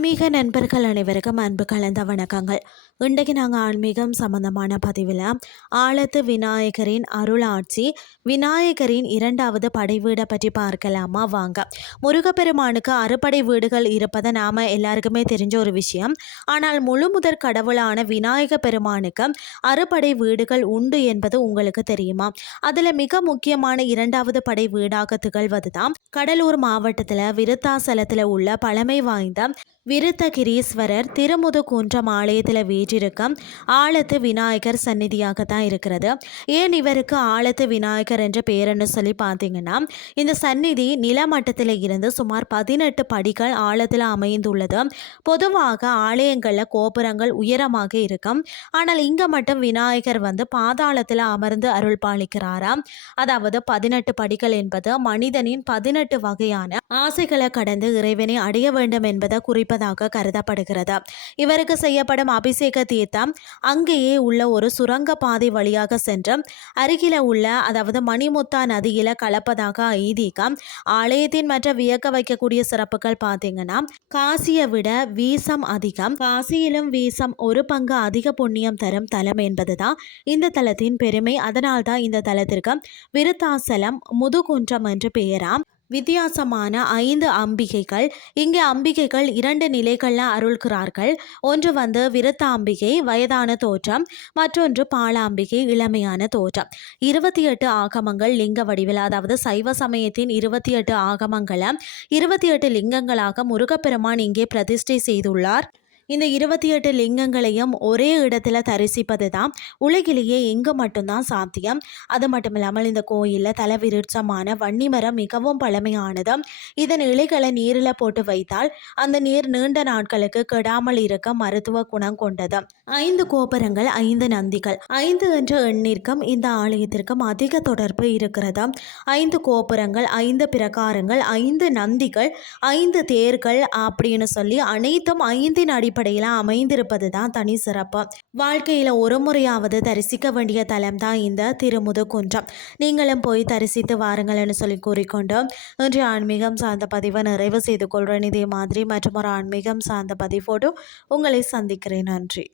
ஆன்மீக நண்பர்கள் அனைவருக்கும் அன்பு கலந்த வணக்கங்கள். இன்றைக்கு நாங்கள் ஆன்மீகம் சம்பந்தமான பதிவில் ஆலத்து விநாயகரின் அருளாட்சி, விநாயகரின் இரண்டாவது படை வீடை பற்றி பார்க்கலாமா வாங்க. முருகப்பெருமானுக்கு அறுபடை வீடுகள் இருப்பதை நாம் எல்லாருக்குமே தெரிஞ்ச ஒரு விஷயம். ஆனால் முழு முதற் கடவுளான விநாயக பெருமானுக்கு அறுபடை வீடுகள் உண்டு என்பது உங்களுக்கு தெரியுமா? அதில் மிக முக்கியமான இரண்டாவது படை வீடாக திகழ்வது தான் கடலூர் மாவட்டத்தில் விருத்தாசலத்தில் உள்ள பழமை வாய்ந்த விருத்தகிரீஸ்வரர் திருமுதுகுன்றம் ஆலயத்தில் வீற்றிருக்கும் ஆலத்து விநாயகர் சந்நிதியாகத்தான் இருக்கிறது. ஏன் இவருக்கு ஆலத்து விநாயகர் என்ற பேருன்னு சொல்லி பார்த்தீங்கன்னா, இந்த சந்நிதி நிலமட்டத்தில் இருந்து சுமார் 18 படிகள் ஆழத்தில் அமைந்துள்ளது. பொதுவாக ஆலயங்களில் கோபுரங்கள் உயரமாக இருக்கும். ஆனால் இங்கே மட்டும் விநாயகர் பாதாளத்தில் அமர்ந்து அருள் பாலிக்கிறாராம். அதாவது 18 படிகள் என்பது மனிதனின் 18 வகையான ஆசைகளை கடந்து இறைவனை அடைய வேண்டும் என்பதை குறிப்பதாக கருதப்படுகிறது. இவருக்கு செய்யப்படும் அபிஷேக தீர்த்தம் அங்கேயே உள்ள ஒரு சுரங்க பாதை வழியாக சென்று அருகில உள்ள மணிமுத்தா நதியில கலப்பதாக ஐதீகம். ஆலயத்தின் மற்ற வியக்க வைக்கக்கூடிய சிறப்புகள் பார்த்தீங்கன்னா, காசியை விட வீசம் அதிகம், காசியிலும் வீசம் ஒரு பங்கு அதிக புண்ணியம் தரும் தலம் என்பதுதான் இந்த தலத்தின் பெருமை. அதனால்தான் இந்த தலத்திற்கு விருத்தாசலம் முதுகுன்றம் என்று பெயராம். வித்தியாசமான 5 அம்பிகைகள். இங்கே அம்பிகைகள் 2 நிலைகளில் அருள்கிறார்கள். ஒன்று விருத்தாம்பிகை, வயதான தோற்றம். மற்றொன்று பாலாம்பிகை, இளமையான தோற்றம். 28 ஆகமங்கள் லிங்க வடிவில், அதாவது சைவ சமயத்தின் 28 ஆகமங்களை 28 லிங்கங்களாக முருகப்பெருமான் இங்கே பிரதிஷ்டை செய்துள்ளார். இந்த 28 லிங்கங்களையும் ஒரே இடத்துல தரிசிப்பது தான் உலகிலேயே எங்கு மட்டும்தான் சாத்தியம். அது மட்டும் இல்லாமல் இந்த கோயிலில் தலவிருட்சமான வன்னிமரம் மிகவும் பழமையானது. இதன் இலைகளை நீரில் போட்டு வைத்தால் அந்த நீர் நீண்ட நாட்களுக்கு கெடாமல் இருக்க மருத்துவ குணம் கொண்டது. 5 கோபுரங்கள், 5 நந்திகள், 5 என்ற எண்ணிற்கும் இந்த ஆலயத்திற்கும் அதிக தொடர்பு இருக்கிறது. 5 கோபுரங்கள், 5 பிரகாரங்கள், 5 நந்திகள், 5 தேர்கள் அப்படின்னு சொல்லி அனைத்தும் 5 அடிப்படையில் அமைந்திருப்பது தான் தனி சிறப்பு. வாழ்க்கையில் ஒரு முறையாவது தரிசிக்க வேண்டிய தலம் தான் இந்த திருமுதுகுன்றம். நீங்களும் போய் தரிசித்து வாருங்கள்னு சொல்லி கூறிக்கொண்டு இன்றைய ஆன்மீகம் சார்ந்த பதிவை நிறைவு செய்து கொள்கிறேன். இதே மாதிரி மற்றும் ஒரு ஆன்மீகம் சார்ந்த பதிவோடு உங்களை சந்திக்கிறேன். நன்றி.